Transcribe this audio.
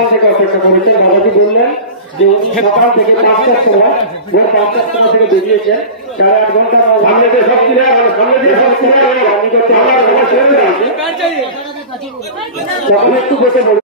সকাল থেকে অপেক্ষা করেছেন। বাবাজি বললেন যে উনি সকাল থেকে 5টার সময় ভোর 5টার সময় থেকে বেরিয়েছেন, 4.5 ঘন্টা সামনে দিয়ে সব কিনে তখন একটু বসে